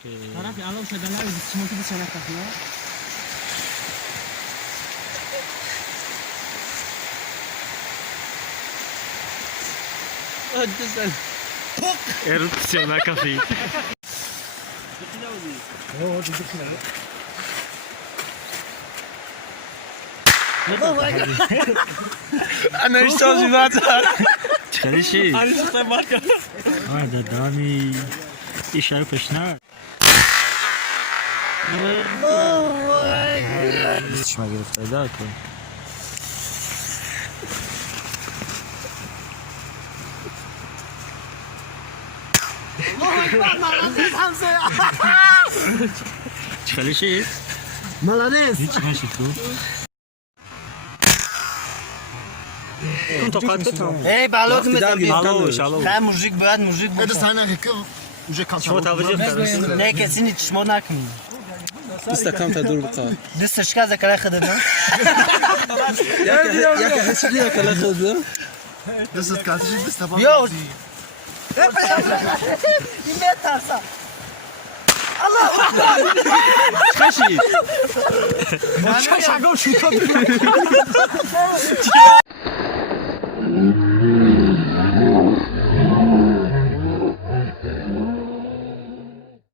طرف الان شده نمیدی چی ممکنه سنت تخلا جدا Eruzione a caffè. انا اشتغل بعدها چه شی؟ انا اشتغل بعدها ده دانی ایشار پشنا. چشم گرفته دار کن. چه شی؟ مالانس هیچ نشی تو. تو قطع تو. ای بالات Alo, shalom. خیلی موزیک باید موزیک ده سنه که уже кам شما توجه کردید؟ نه کسی نیست شما نکنید دست کم تا دور بقا دستش که ذکر خدمت یک حسلی کلا خود دست کاتش دست با بیا این میترسه چه شی؟ چه شگو شوتا